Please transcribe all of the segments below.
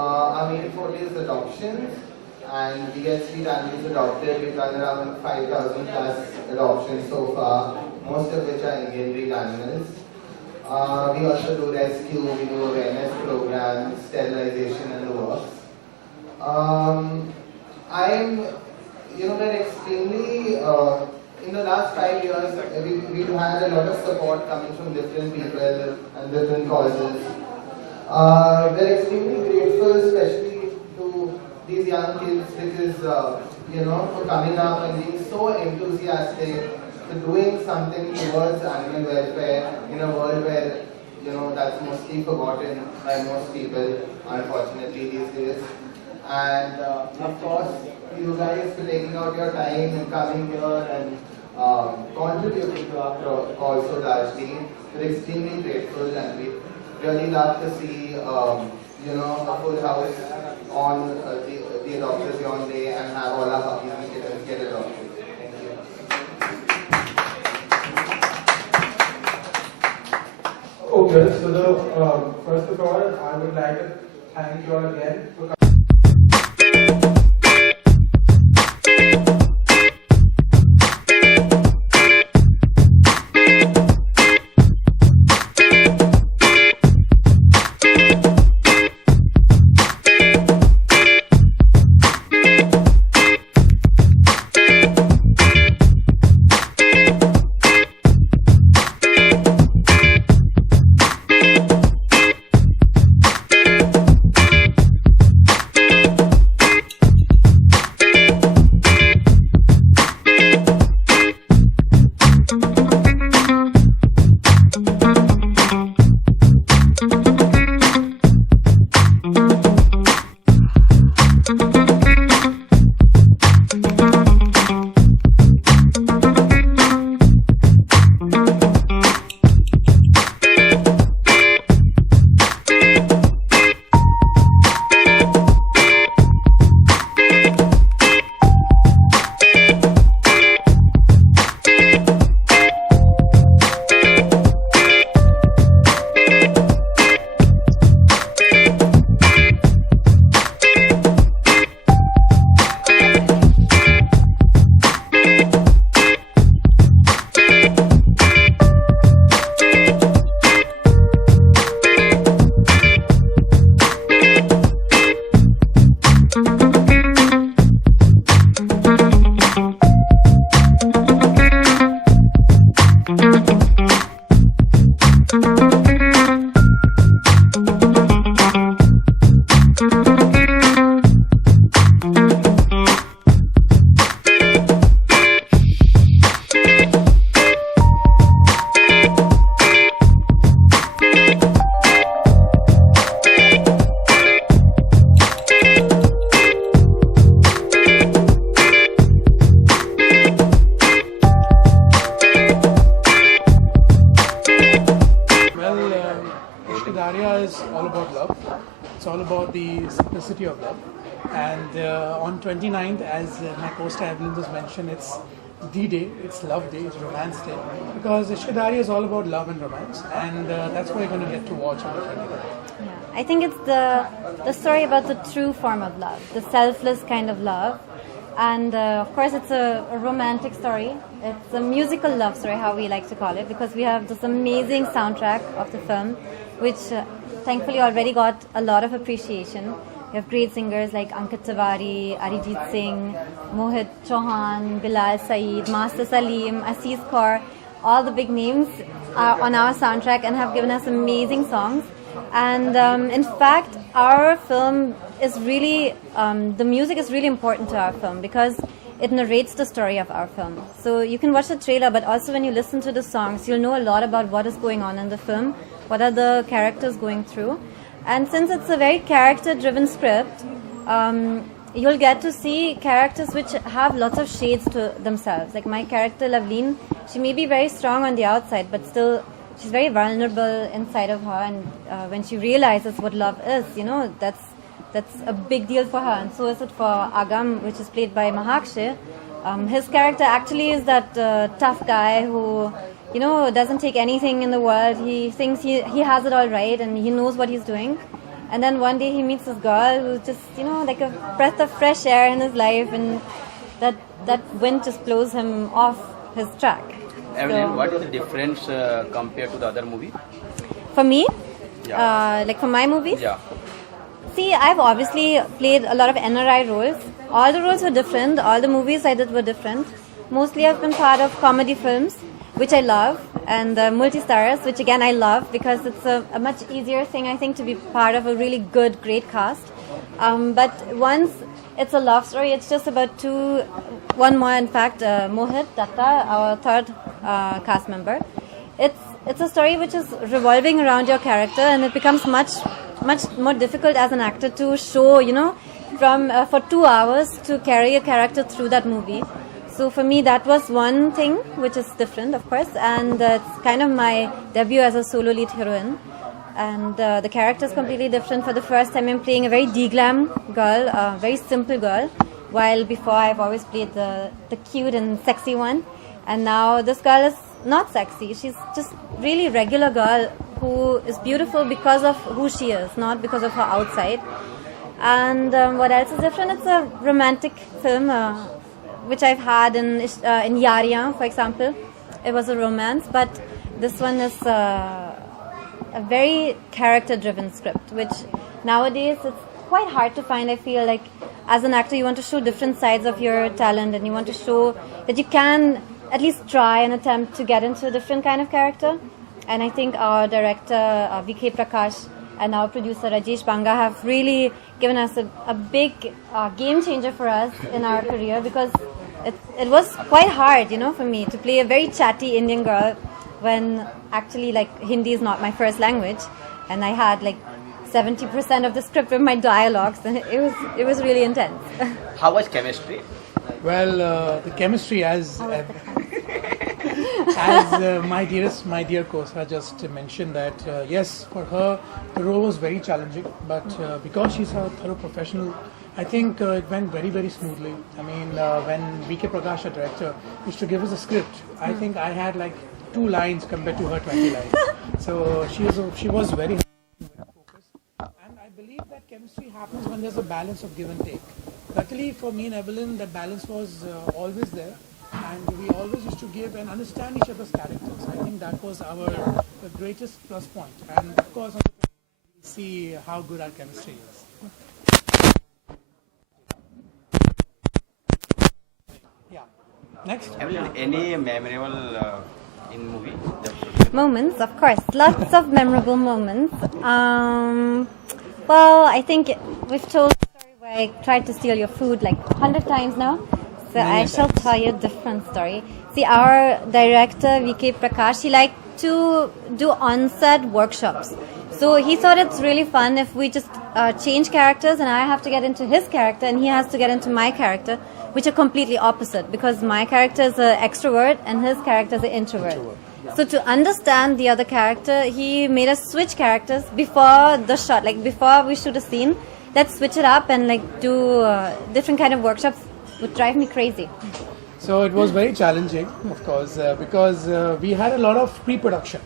Our main forte is adoptions, and we get street animals adopted. We've done around 5,000 plus adoptions so far, most of which are Indian breed animals. We also do rescue, we do awareness programs, sterilization and the works. We're extremely, in the last 5 years, we've had a lot of support coming from different people and different causes. We're extremely grateful, especially to these young kids, because, for coming up and being so enthusiastic, to doing something towards animal welfare in a world where, that's mostly forgotten by most people, unfortunately, these days. And, of course, you guys for taking out your time and coming here and contributing to our cause so largely. We're extremely grateful, and we really love to see, a full house on the Adoptazione day and have all our puppies and kittens get adopted. Thank you. Okay, so first of all, I would like to thank you all again for coming. Ishqedarriya is all about love. It's all about the simplicity of love. And on 29th, as my co-star Evelyn just mentioned, it's the day, it's love day, it's romance day. Because Ishqedarriya is all about love and romance. And that's what you're going to get to watch on the 29th. Yeah. I think it's the story about the true form of love, the selfless kind of love. And of course, it's a romantic story. It's a musical love story, how we like to call it, because we have this amazing soundtrack of the film, which thankfully already got a lot of appreciation. We have great singers like Ankit Tiwari, Arijit Singh, Mohit Chauhan, Bilal Saeed, Master Salim, Aziz Kaur. All the big names are on our soundtrack and have given us amazing songs. And in fact, our film is really, the music is really important to our film because it narrates the story of our film. So you can watch the trailer, but also when you listen to the songs, you'll know a lot about what is going on in the film, what are the characters going through. And since it's a very character-driven script, you'll get to see characters which have lots of shades to themselves. Like my character, Loveleen, she may be very strong on the outside, but still she's very vulnerable inside of her. And when she realizes what love is, that's a big deal for her. And so is it for Agam, which is played by Mahakshay. His character actually is that tough guy who, doesn't take anything in the world. He thinks he has it all right and he knows what he's doing. And then one day he meets this girl who's just, like a breath of fresh air in his life, and that wind just blows him off his track. Evelyn, what is the difference compared to the other movie? For me? Yeah. Like for my movies? Yeah. See, I've obviously played a lot of NRI roles. All the roles were different. All the movies I did were different. Mostly I've been part of comedy films, which I love, and multi-stars, which again I love because it's a much easier thing, I think, to be part of a really good, great cast. But once it's a love story, it's just about one more, in fact, Mohit Datta, our third cast member. It's a story which is revolving around your character, and it becomes much more difficult as an actor to show, for 2 hours to carry a character through that movie. So for me, that was one thing which is different, of course, and it's kind of my debut as a solo lead heroine. And the character is completely different. For the first time, I'm playing a very de-glam girl, a very simple girl, while before I've always played the cute and sexy one. And now this girl is not sexy. She's just really regular girl who is beautiful because of who she is, not because of her outside. And what else is different? It's a romantic film, which I've had in Ishqedarriyaan'Evelyn, for example. It was a romance, but this one is a very character-driven script, which nowadays it's quite hard to find. I feel like as an actor, you want to show different sides of your talent, and you want to show that you can at least try and attempt to get into a different kind of character. And I think our director, VK Prakash, and our producer, Rajesh Banga, have really given us a big game changer for us in our career, because it was quite hard, for me to play a very chatty Indian girl when actually, Hindi is not my first language, and I had 70% of the script with my dialogues, and it was really intense. How was chemistry? Well, the chemistry as my dear co-star just mentioned that yes, for her the role was very challenging, but because she's a thorough professional, I think it went very, very smoothly. I mean, when VK Prakash, our director, used to give us a script, I think I had 2 lines compared to her 20 lines. So she was very focused, and I believe that chemistry happens when there's a balance of give and take. Luckily for me and Evelyn, that balance was always there, and we always used to give and understand each other's characters. I think that was our greatest plus point, and of course on the we see how good our chemistry is. Yeah. Next. Evelyn, any memorable in movie? Moments, of course, lots of memorable moments. Well, I think we've told the story where I tried to steal your food 100 times now. So I shall tell you a different story. See, our director, VK Prakash, he liked to do on-set workshops. So he thought it's really fun if we just change characters, and I have to get into his character and he has to get into my character, which are completely opposite, because my character is an extrovert and his character is an introvert. So to understand the other character, he made us switch characters before the shot, before we shoot a scene. Let's switch it up and do different kind of workshops. Would drive me crazy. So it was very challenging, of course, because we had a lot of pre-production.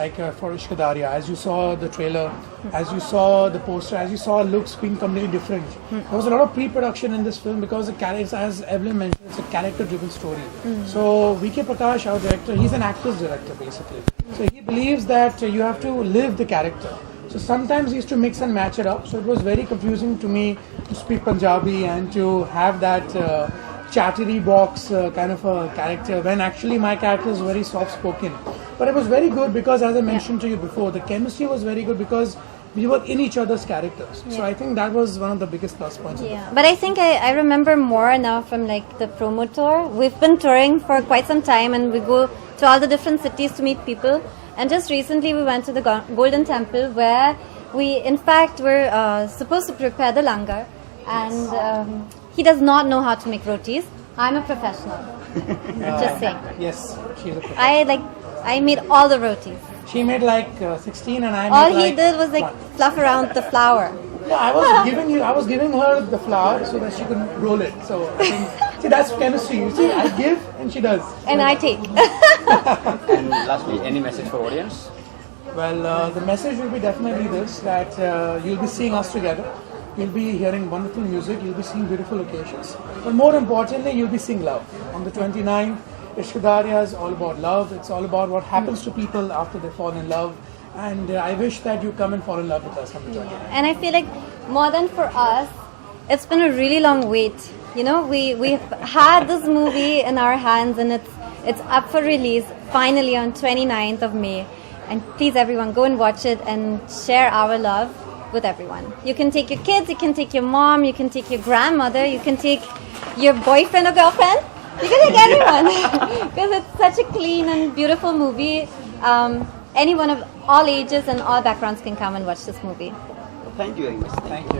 Like for Ishqedarriya, as you saw the trailer, as you saw the poster, as you saw looks being completely different. There was a lot of pre-production in this film because the character, as Evelyn mentioned, it's a character-driven story. So V.K. Prakash, our director, he's an actor's director basically. So he believes that you have to live the character. So sometimes he used to mix and match it up. So it was very confusing to me to speak Punjabi and to have that chattery box kind of a character when actually my character is very soft spoken. But it was very good because, as I mentioned to you before, the chemistry was very good because we were in each other's characters. So I think that was one of the biggest plus points. Yeah, but I think I remember more now from like the promo tour. We've been touring for quite some time and we go to all the different cities to meet people. And just recently we went to the Golden Temple where we in fact were supposed to prepare the langar. And he does not know how to make rotis. I'm a professional. Just saying. Yes, she's a professional. I made all the rotis. She made like 16 and I made All like he did was like fluff around the flour. Yeah, I was giving her the flour so that she could roll it. So I think, see, that's chemistry. You see, I give and she does. And I take. And lastly, any message for audience? Well, the message will be definitely this, that you'll be seeing us together. You'll be hearing wonderful music. You'll be seeing beautiful locations. But more importantly, you'll be seeing love. On the 29th, Ishqedarriya is all about love. It's all about what happens to people after they fall in love. And I wish that you come and fall in love with us on the 29th. And I feel like more than for us, it's been a really long wait. You know, we've had this movie in our hands and it's up for release finally on 29th of May. And please everyone, go and watch it and share our love with everyone. You can take your kids, you can take your mom, you can take your grandmother, you can take your boyfriend or girlfriend. You can take anyone because it's such a clean and beautiful movie. Anyone of all ages and all backgrounds can come and watch this movie. Thank you very much. Thank you.